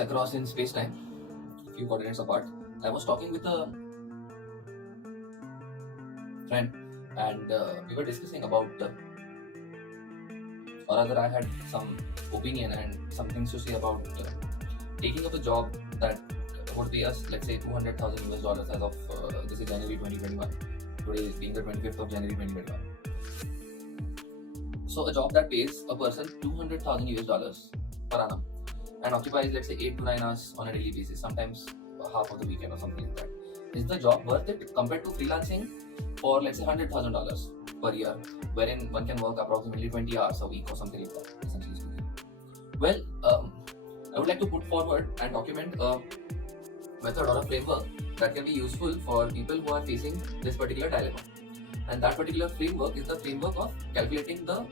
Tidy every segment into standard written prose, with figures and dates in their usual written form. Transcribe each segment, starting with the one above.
across in space time, a few coordinates apart. I was talking with a friend, and we were discussing about, or rather, I had some opinion and some things to say about taking up a job that would pay us, let's say, 200,000 US dollars as of this is January 2021. Today is being the 25th of January 2021. So a job that pays a person 200,000 US dollars per annum and occupies, let's say, 8 to 9 hours on a daily basis, sometimes half of the weekend or something like that. Is the job worth it compared to freelancing for, let's say, $100,000 per year, wherein one can work approximately 20 hours a week or something like that, essentially speaking? Well, I would like to put forward and document a method or a framework that can be useful for people who are facing this particular dilemma. And that particular framework is the framework of calculating the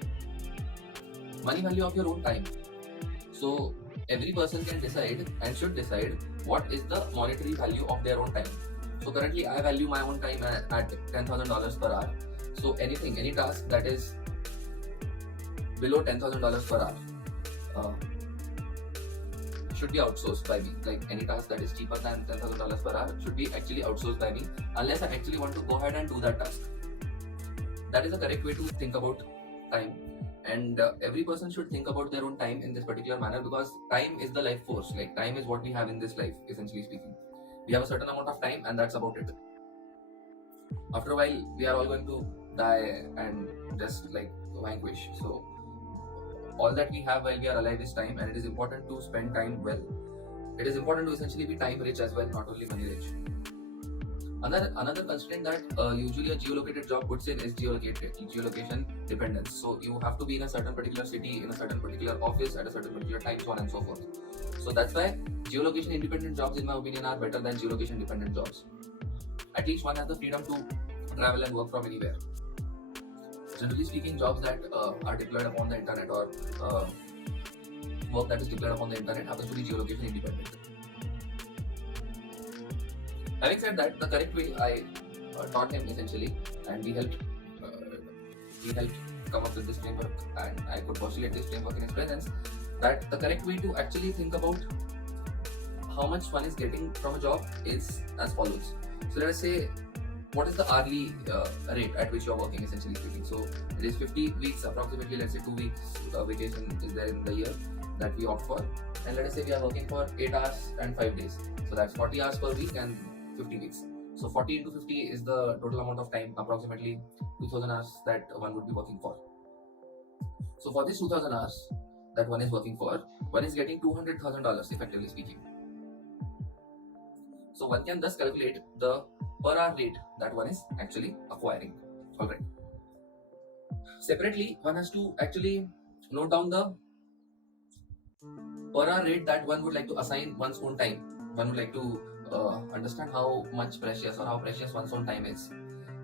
money value of your own time. So every person can decide and should decide what is the monetary value of their own time. So currently I value my own time at $10,000 per hour. So any task that is below $10,000 per hour should be outsourced by me. Like any task that is cheaper than $10,000 per hour should be actually outsourced by me, unless I actually want to go ahead and do that task. That is the correct way to think about time. And every person should think about their own time in this particular manner, because time is the life force. Like time is what we have in this life, essentially speaking. We have a certain amount of time, and that's about it. After a while, we are all going to die and just like vanquish. So all that we have while we are alive is time, and it is important to spend time well. It is important to essentially be time rich as well, not only money rich. Another constraint that usually a geolocated job puts in is geolocation dependence. So you have to be in a certain particular city, in a certain particular office at a certain particular time, so on and so forth. So that's why geolocation independent jobs, in my opinion, are better than geolocation dependent jobs. At least one has the freedom to travel and work from anywhere. Generally speaking, jobs that are deployed upon the internet, or work that is deployed upon the internet, happens to be geolocation independent. Having said that, the correct way I taught him essentially, and we helped come up with this framework, and I could postulate this framework in his presence, that the correct way to actually think about how much one is getting from a job is as follows. So let us say, what is the hourly rate at which you are working, essentially speaking? So it is 50 weeks approximately, let's say 2 weeks vacation is there in the year that we opt for, and let us say we are working for 8 hours and 5 days. So that's 40 hours per week and 50 weeks. So 40 into 50 is the total amount of time, approximately 2000 hours that one would be working for. So for this 2000 hours that one is working for, one is getting $200,000, effectively speaking. So one can thus calculate the per hour rate that one is actually acquiring. Alright. Separately, one has to actually note down the per hour rate that one would like to assign one's own time. One would like to understand how much precious, or how precious one's own time is.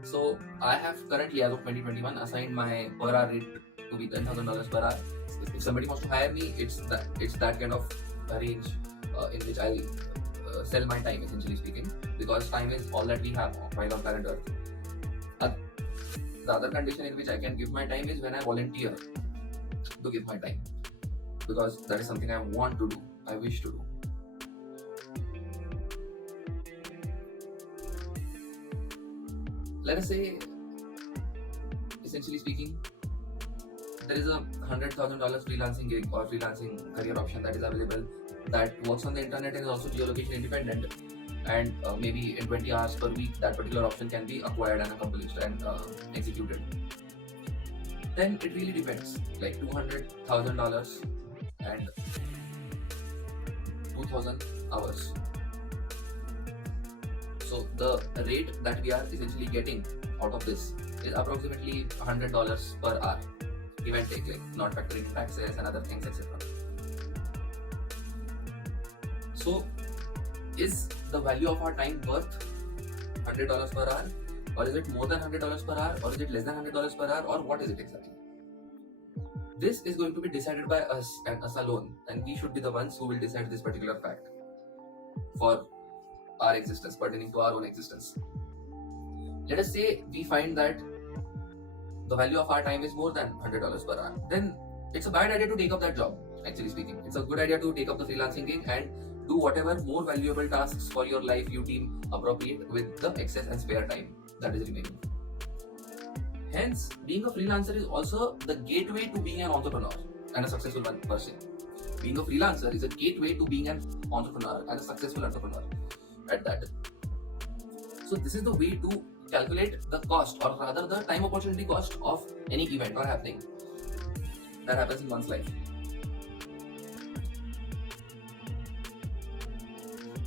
So I have currently, as of 2021, assigned my per hour rate to be $10,000 per hour. If somebody wants to hire me, it's that kind of a range in which I'll sell my time, essentially speaking, because time is all that we have while on planet Earth. The other condition in which I can give my time is when I volunteer to give my time, because that is something I want to do, I wish to do. Let us say, essentially speaking, there is a $100,000 freelancing gig or freelancing career option that is available, that works on the internet and is also geolocation independent, and maybe in 20 hours per week that particular option can be acquired and accomplished and executed. Then it really depends, like $200,000 and 2000 hours. So the rate that we are essentially getting out of this is approximately $100 per hour, give and take, like not factoring taxes and other things, etc. So is the value of our time worth $100 per hour, or is it more than $100 per hour, or is it less than $100 per hour, or what is it exactly? This is going to be decided by us and us alone, and we should be the ones who will decide this particular fact for our existence, pertaining to our own existence. Let us say we find that the value of our time is more than $100 per hour, then it's a bad idea to take up that job, actually speaking. It's a good idea to take up the freelancing gig and do whatever more valuable tasks for your life you deem appropriate with the excess and spare time that is remaining. Hence, being a freelancer is also the gateway to being an entrepreneur and a successful one per se. Being a freelancer is a gateway to being an entrepreneur and a successful entrepreneur at that. So this is the way to calculate the cost, or rather the time opportunity cost of any event or happening that happens in one's life.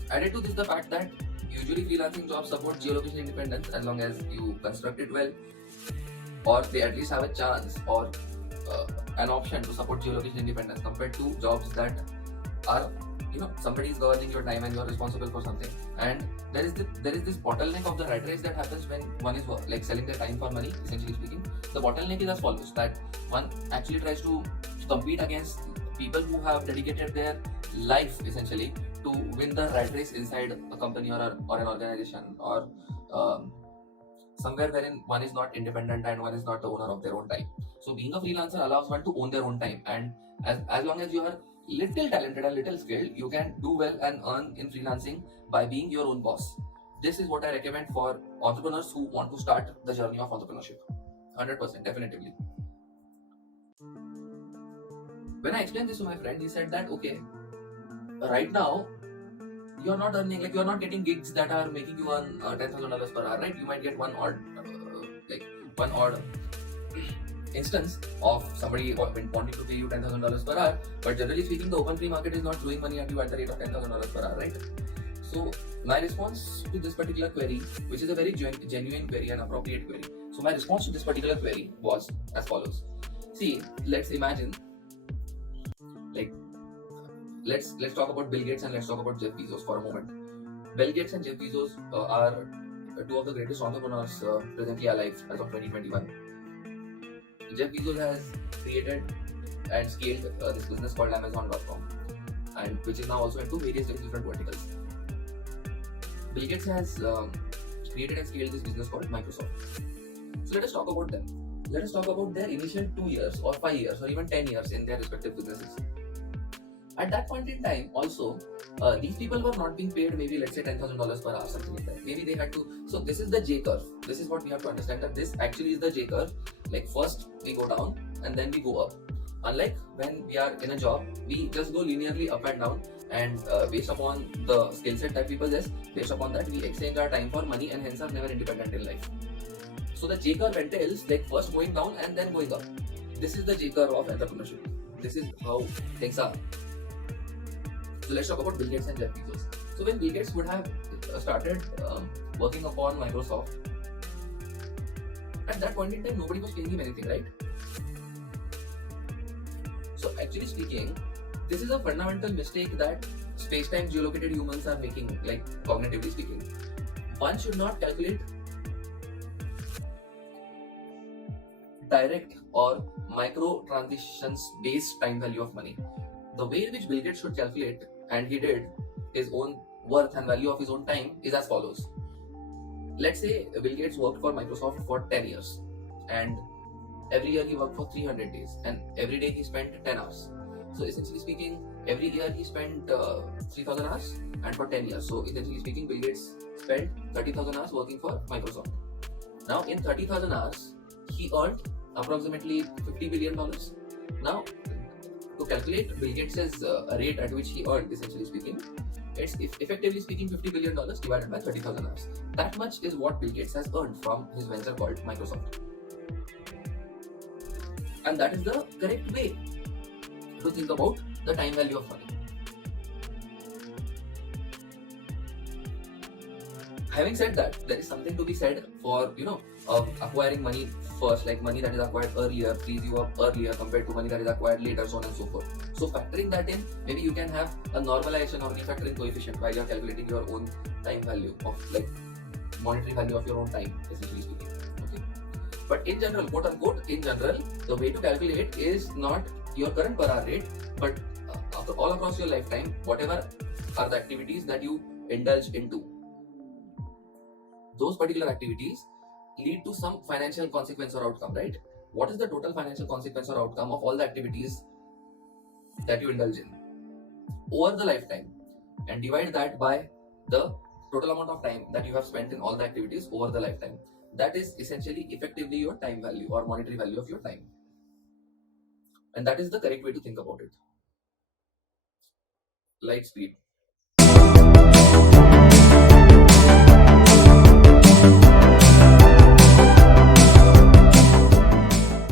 Added to this, the fact that usually freelancing jobs support geolocation independence as long as you construct it well, or they at least have a chance or an option to support geolocation independence, compared to jobs that are, somebody is governing your time and you are responsible for something. And there is this bottleneck of the rat race that happens when one is like selling their time for money. Essentially speaking, the bottleneck is as follows: that one actually tries to compete against people who have dedicated their life essentially to win the rat race inside a company or an organization, or somewhere wherein one is not independent and one is not the owner of their own time. So being a freelancer allows one to own their own time, and as long as you are little talented and little skilled, you can do well and earn in freelancing by being your own boss. This is what I recommend for entrepreneurs who want to start the journey of entrepreneurship. 100% definitively. When I explained this to my friend, he said that okay, right now you're not earning, like you're not getting gigs that are making you earn $10,000 per hour, right? You might get one odd instance of somebody wanting to pay you $10,000 per hour, but generally speaking, the open free market is not throwing money at you at the rate of $10,000 per hour, right? So my response to this particular query, which is a very genuine query and appropriate query, so my response to this particular query was as follows. See, let's imagine, like, let's talk about Bill Gates and let's talk about Jeff Bezos for a moment. Bill Gates and Jeff Bezos are two of the greatest entrepreneurs presently alive as of 2021. Jeff Bezos has created and scaled this business called Amazon.com, and which is now also into various different verticals. Bill Gates has created and scaled this business called Microsoft. So let us talk about them. Let us talk about their initial 2 years or 5 years or even 10 years in their respective businesses. At that point in time, also, these people were not being paid maybe, let's say, $10,000 per hour, something like that. Maybe they had to. So this is the J curve. This is what we have to understand, that this actually is the J curve. Like first we go down and then we go up. Unlike when we are in a job, we just go linearly up and down, and based upon the skill set that we possess, based upon that we exchange our time for money, and hence are never independent in life. So the J curve entails like first going down and then going up. This is the J curve of entrepreneurship. This is how things are. So let's talk about Bill Gates and Jeff Bezos. So when Bill Gates would have started working upon Microsoft, at that point in time, nobody was paying him anything, right? So actually speaking, this is a fundamental mistake that space-time geolocated humans are making, like cognitively speaking. One should not calculate direct or micro transitions based time value of money. The way in which Bill Gates should calculate, and he did, his own worth and value of his own time is as follows. Let's say Bill Gates worked for Microsoft for 10 years, and every year he worked for 300 days, and every day he spent 10 hours. So essentially speaking, every year he spent 3,000 hours, and for 10 years. So essentially speaking, Bill Gates spent 30,000 hours working for Microsoft. Now in 30,000 hours, he earned approximately $50 billion. Now, to calculate Bill Gates' rate at which he earned, essentially speaking, it's effectively speaking $50 billion divided by 30,000 hours. That much is what Bill Gates has earned from his venture called Microsoft. And that is the correct way to think about the time value of money. Having said that, there is something to be said for, acquiring money first, like money that is acquired earlier frees you up earlier compared to money that is acquired later, so on and so forth. So factoring that in, maybe you can have a normalization or refactoring coefficient while you are calculating your own time value of, like, monetary value of your own time, essentially speaking. Okay. But in general, quote unquote, in general, the way to calculate is not your current per hour rate, but all across your lifetime, whatever are the activities that you indulge into. Those particular activities lead to some financial consequence or outcome, right? What is the total financial consequence or outcome of all the activities that you indulge in over the lifetime? and divide that by the total amount of time that you have spent in all the activities over the lifetime. That is essentially effectively your time value or monetary value of your time. And that is the correct way to think about it. Light speed.